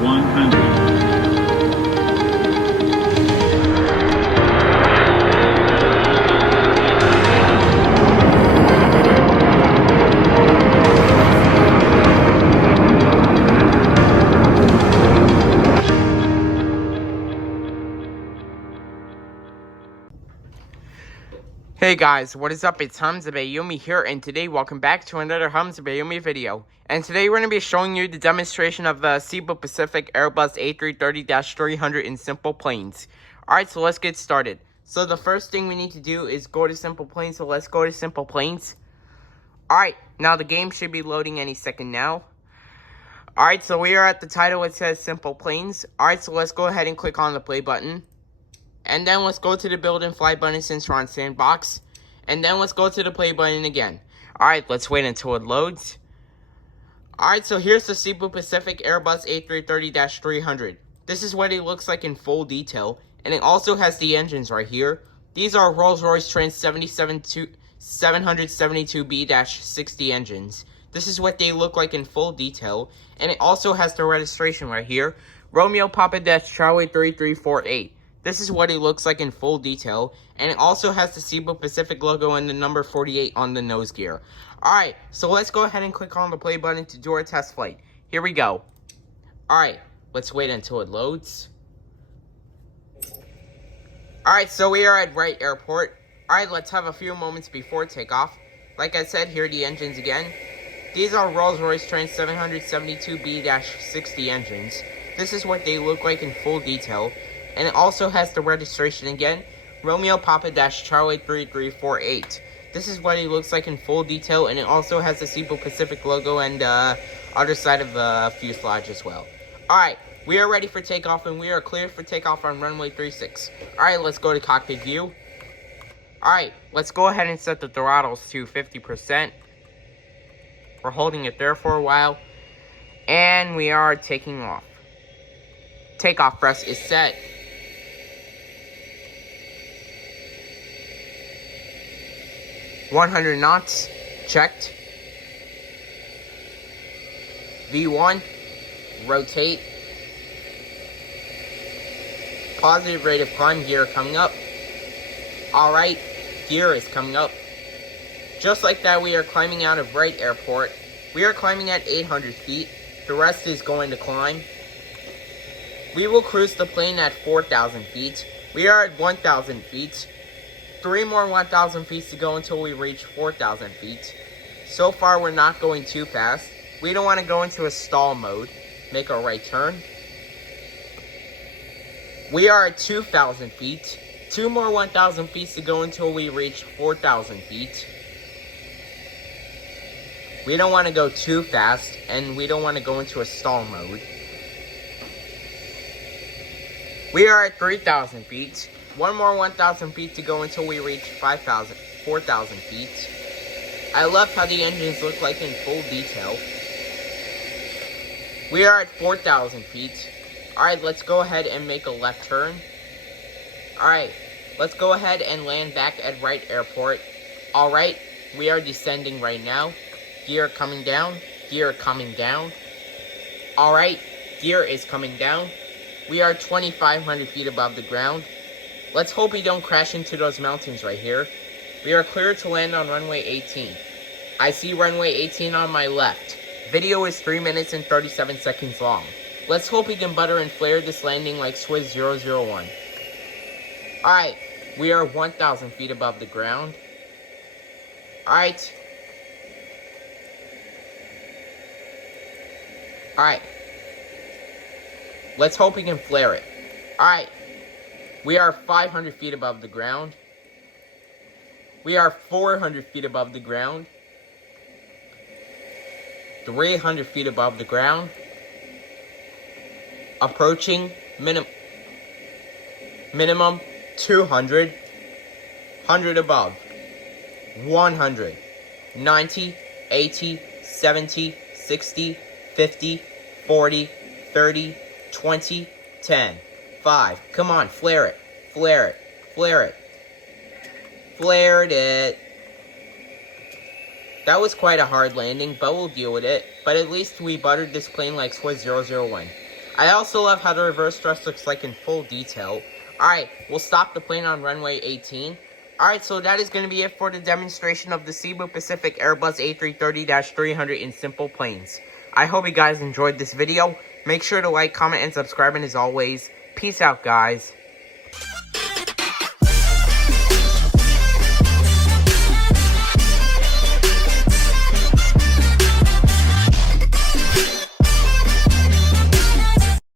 100. Hey guys, what is up? It's Hamza Bayoumi here, and today welcome back to another Hamza Bayoumi video. And today we're going to be showing you the demonstration of the Cebu Pacific Airbus A330-300 in Simple Planes. Alright, so let's get started. So the first thing we need to do is go to Simple Planes, so let's go to Simple Planes. Alright, now the game should be loading any second now. Alright, so we are at the title, it says Simple Planes. Alright, so let's go ahead and click on the play button. And then let's go to the build and fly button since we're on sandbox. And then let's go to the play button again. Alright, let's wait until it loads. Alright, so here's the Cebu Pacific Airbus A330-300. This is what it looks like in full detail. And it also has the engines right here. These are Rolls-Royce Trent 772B-60 engines. This is what they look like in full detail. And it also has the registration right here. Romeo Papa Charlie 3348. This is what it looks like in full detail, and it also has the Cebu Pacific logo and the number 48 on the nose gear. Alright, so let's go ahead and click on the play button to do our test flight. Here we go. Alright, let's wait until it loads. Alright, so we are at Wright Airport. Alright, let's have a few moments before takeoff. Like I said, here are the engines again. These are Rolls-Royce Trent 772B-60 engines. This is what they look like in full detail. And it also has the registration again, Romeo Papa Charlie 3348. This is what it looks like in full detail, and it also has the Cebu Pacific logo and other side of the fuselage as well. Alright, we are ready for takeoff, and we are cleared for takeoff on runway 36. Alright, let's go to cockpit view. Alright, let's go ahead and set the throttles to 50%. We're holding it there for a while, and we are taking off. Takeoff thrust is set. 100 knots, checked. V1, rotate. Positive rate of climb, gear coming up. Alright, gear is coming up. Just like that, we are climbing out of Wright Airport. We are climbing at 800 feet. The rest is going to climb. We will cruise the plane at 4,000 feet. We are at 1,000 feet. 3 more 1,000 feet to go until we reach 4,000 feet. So far, we're not going too fast. We don't want to go into a stall mode. Make a right turn. We are at 2,000 feet. 2 more 1,000 feet to go until we reach 4,000 feet. We don't want to go too fast, and we don't want to go into a stall mode. We are at 3,000 feet. 1 more 1,000 feet to go until we reach 4,000 feet. I love how the engines look like in full detail. We are at 4,000 feet. Alright, let's go ahead and make a left turn. Alright, let's go ahead and land back at Wright Airport. Alright, we are descending right now. Gear coming down. Gear coming down. Alright, gear is coming down. We are 2,500 feet above the ground. Let's hope we don't crash into those mountains right here. We are clear to land on runway 18. I see runway 18 on my left. Video is 3 minutes and 37 seconds long. Let's hope we can butter and flare this landing like Swiss 001. Alright, we are 1,000 feet above the ground. Alright. Alright. Let's hope we can flare it. Alright. We are 500 feet above the ground. We are 400 feet above the ground. 300 feet above the ground. Approaching minimum 200. 100 above. 100. 90, 80, 70, 60, 50, 40, 30, 20, 10. 5. Come on, flare it. Flare it. Flare it. Flared it. That was quite a hard landing, but we'll deal with it. But at least we buttered this plane like Swiss 001. I also love how the reverse thrust looks like in full detail. Alright, we'll stop the plane on runway 18. Alright, so that is going to be it for the demonstration of the Cebu Pacific Airbus A330-300 in Simple Planes. I hope you guys enjoyed this video. Make sure to like, comment, and subscribe, and as always, peace out, guys.